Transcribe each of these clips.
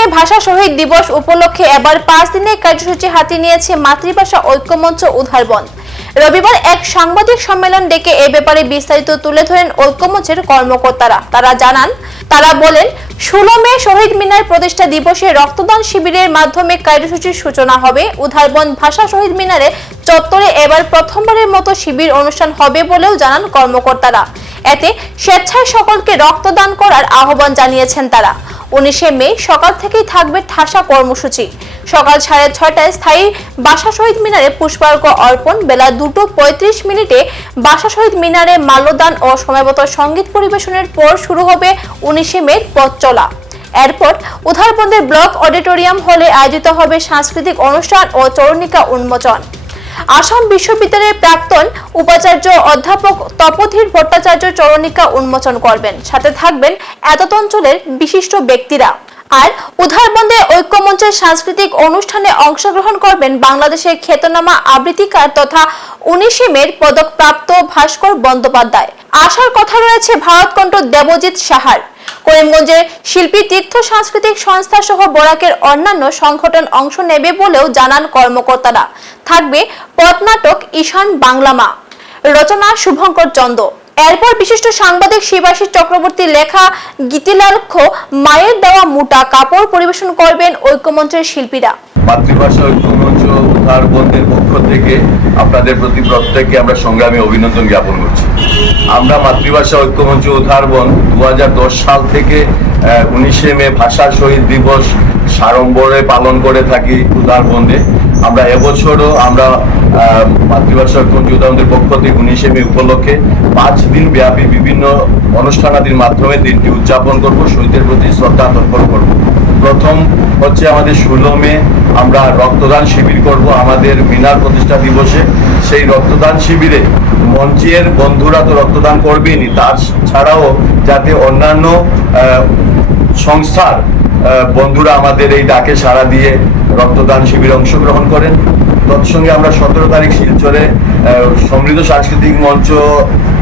মে ভাষা শহীদ দিবস উপলক্ষে এবার পাঁচ দিনের কার্যসূচি হাতে নিয়েছে মাতৃভাষা ঐক্যমঞ্চ উদ্ধারবন রবিবার এক সাংবাদিক সম্মেলন ডেকে এ ব্যাপারে বিস্তারিত তুলে ধরেন ঐক্যমঞ্চের কর্মকর্তারা। তারা জানান, তারা বলেন, ষোলো মে শহীদ মিনার প্রতিষ্ঠা দিবসে রক্তদান শিবিরের মাধ্যমে কার্যসূচির সূচনা হবে। উদ্ধারবন ভাষা শহীদ মিনারে চত্বরে এবার প্রথমবারের মতো শিবির অনুষ্ঠান হবে বলেও জানান কর্মকর্তারা। এতে স্বেচ্ছায় সকলকে রক্তদান করার আহ্বান জানিয়েছেন তারা। উনিশে মে সকাল থেকেই থাকবে ঠাসা কর্মসূচি। সকাল সাড়ে ছয়টায় স্থায়ী বাসা শহীদ মিনারে পুষ্পার্ঘ অর্পণ, বেলা দুটো পঁয়ত্রিশ মিনিটে বাসা শহীদ মিনারে মাল্যদান ও সময়বত সংগীত পরিবেশনের পর শুরু হবে উনিশে মের পথ চলা। এরপর উধারবন্দের ব্লক অডিটোরিয়াম হলে আয়োজিত হবে সাংস্কৃতিক অনুষ্ঠান ও চরণিকা উন্মোচন। আসাম বিশ্ববিদ্যালয়ের প্রাক্তন উপাচার্য অধ্যাপক তপধীর ভট্টাচার্য চরণিকা উন্মোচন করবেন। সাথে থাকবেন এতত অঞ্চলের বিশিষ্ট ব্যক্তিরা। আর উধারবন্দে ঐক্যমঞ্চের সাংস্কৃতিক অনুষ্ঠানে অংশগ্রহণ করবেন বাংলাদেশের খ্যাতনামা আবৃত্তিকার তথা উনিশে মের পদকপ্রাপ্ত ভাস্কর বন্দ্যোপাধ্যায়। আসার কথা রয়েছে ভারতকণ্ঠ দেবজিৎ সাহার। করিমগঞ্জের শিল্পী তীর্থ সাংস্কৃতিক সংস্থা সহ বরাকের অন্যান্য সংগঠন অংশ নেবে বলেও জানান কর্মকর্তারা। থাকবে পথনাটক ঈশান বাংলামা রচনা শুভঙ্কর চন্দ এরপর বিশিষ্ট সাংবাদিক শিবাশী চক্রবর্তী লেখা গীতিলাক্ষ মায়ের দেওয়া মোটা কাপড় পরিবেশন করবেন ঐক্যমঞ্চের শিল্পীরা। মাতৃভাষা ঐক্যমঞ্চ উদ্ধার বন্ধের পক্ষ থেকে আপনাদের প্রতি প্রত্যেককে আমরা সংগ্রামী অভিনন্দন জ্ঞাপন করছি। আমরা মাতৃভাষা ঐক্যমঞ্চ উদ্ধার বন দু সাল থেকে উনিশে মে ভাষা শহীদ দিবস সাড়ম্বরে পালন করে থাকি উদ্ধার বন্ধে। আমরা এবছরও আমরা মাতৃভাষা ঐক্যমঞ্চ উদ্ধারবন্ধের পক্ষ থেকে উনিশে মে উপলক্ষে পাঁচ দিন ব্যাপী বিভিন্ন অনুষ্ঠানাদির মাধ্যমে দিনটি উদযাপন করব, শহীদের প্রতি শ্রদ্ধা তর্পণ করব। প্রথম হচ্ছে আমাদের ষোলো মে, আমরা রক্তদান শিবির করব আমাদের মিনার প্রতিষ্ঠা দিবসে। সেই রক্তদান শিবিরে মঞ্চের বন্ধুরা তো রক্তদান করবেনই। তার ছাড়াও যাতে অন্যান্য সংস্থার বন্ধুরা আমাদের এই ডাকে সাড়া দিয়ে রক্তদান শিবিরে অংশগ্রহণ করেন। তৎসঙ্গে আমরা সতেরো তারিখ শিলচরে সমৃদ্ধ সাংস্কৃতিক মঞ্চ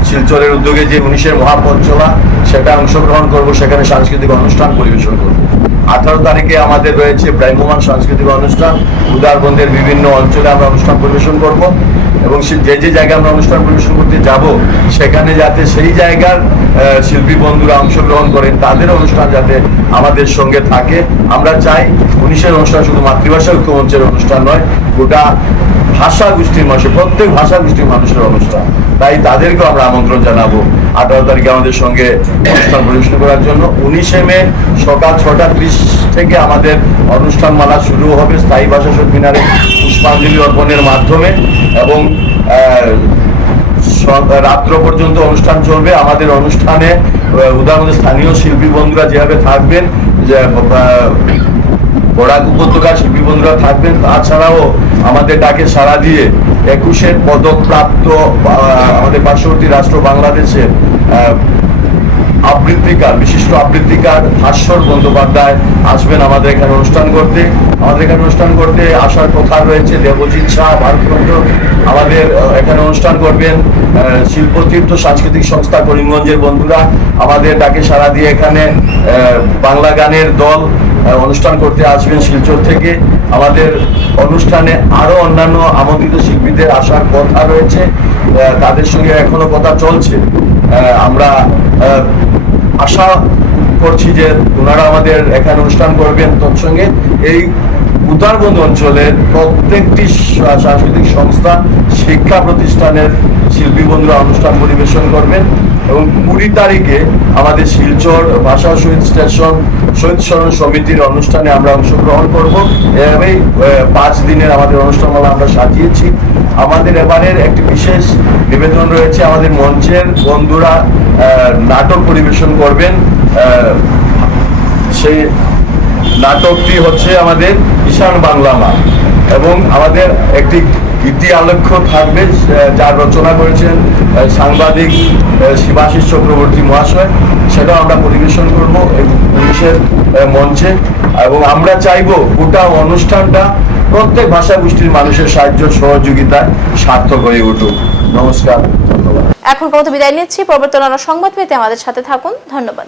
শিলচরের উদ্যোগে যে উনিশের মহাপথ চলা সেটা অংশগ্রহণ করব। সেখানে সাংস্কৃতিক অনুষ্ঠান পরিবেশন করব। আঠারো তারিখে আমাদের রয়েছে ভ্রাম্যমান সাংস্কৃতিক অনুষ্ঠান। উদারবন্দের বিভিন্ন অঞ্চলে আমরা অনুষ্ঠান পরিবেশন করব এবং যে যে জায়গায় আমরা অনুষ্ঠান পরিবেশন করতে যাব, সেখানে যাতে সেই জায়গার শিল্পী বন্ধুরা অংশগ্রহণ করেন, তাদের অনুষ্ঠান যাতে আমাদের সঙ্গে থাকে। আমরা চাই উনিশের অনুষ্ঠান শুধু মাতৃভাষা ঐক্যমঞ্চের অনুষ্ঠান নয়, গোটা ভাষা গোষ্ঠীর মানুষের প্রত্যেক ভাষা গোষ্ঠীর মানুষের অনুষ্ঠান। তাই তাদেরকেও আমরা আমন্ত্রণ জানাব। আঠারো তারিখে আমাদের সঙ্গে অনুষ্ঠান পরিবেশন করার জন্য। উনিশে মে সকাল ছটা ত্রিশ থেকে আমাদের অনুষ্ঠান মালা শুরু হবে স্থায়ী ভাষা মিনারে পুষ্পাঞ্জলি অর্পণের মাধ্যমে এবং রাত্র পর্যন্ত অনুষ্ঠান চলবে। আমাদের অনুষ্ঠানে উদাহরণ স্থানীয় শিল্পী বন্ধুরা যেভাবে থাকবেন বরাক উপত্যকার শিল্পী বন্ধুরা থাকবেন, তাছাড়াও আমাদের ডাকে সাড়া দিয়ে একুশের পদকপ্রাপ্ত আমাদের পার্শ্ববর্তী রাষ্ট্র বাংলাদেশের আবৃত্তিকার বিশিষ্ট আবৃত্তিকার ভাস্বর বন্দ্যোপাধ্যায় আসবেন আমাদের এখানে অনুষ্ঠান করতে। আমাদের এখানে অনুষ্ঠান করতে আসার কথা রয়েছে দেবজিৎ শাহ ভারতখণ্ড আমাদের এখানে অনুষ্ঠান করবেন শিল্পতীর্থ সাংস্কৃতিক সংস্থা করিমগঞ্জের বন্ধুরা। আমাদের ডাকে সারা দিয়ে এখানে বাংলা গানের দল অনুষ্ঠান করতে আসবেন শিলচর থেকে। আমাদের অনুষ্ঠানে আরও অন্যান্য আমন্ত্রিত শিল্পীদের আসার কথা রয়েছে। তাদের সঙ্গে এখনও কথা চলছে। আমরা আশা করছি যে ওনারা আমাদের এখানে অনুষ্ঠান করবেন তৎসঙ্গে। এই উদারবন্দ অঞ্চলের প্রত্যেকটি সাংস্কৃতিক সংস্থা, শিক্ষা প্রতিষ্ঠানের শিল্পী বন্ধুরা অনুষ্ঠান পরিবেশন করবেন। এবং কুড়ি তারিখে আমাদের শিলচর ভাষা শহীদ স্টেশন, শহীদ স্মরণ সমিতির অনুষ্ঠানে আমরা অংশগ্রহণ করব। এভাবেই পাঁচ দিনের আমাদের অনুষ্ঠানমালা আমরা সাজিয়েছি। আমাদের এবারের একটি বিশেষ নিবেদন রয়েছে। আমাদের মঞ্চের বন্ধুরা নাটক পরিবেশন করবেন। সেই নাটকটি হচ্ছে আমাদের ঈশান বাংলা মা। এবং আমাদের একটি গীতি আলেখ্য থাকবে যার রচনা করেছেন সাংবাদিক আহ, শিবাশিস চক্রবর্তী মহাশয়। সেটাও আমরা পরিবেশন করব পুলিশের মঞ্চে। এবং আমরা চাইব গোটা অনুষ্ঠানটা প্রত্যেক ভাষা গোষ্ঠীর মানুষের সাহায্য সহযোগিতায় সার্থক হয়ে উঠুক। নমস্কার ধন্যবাদ। এখন পর্যন্ত বিদায় নিচ্ছি। পরবর্তী সংবাদ পেতে আমাদের সাথে থাকুন। ধন্যবাদ।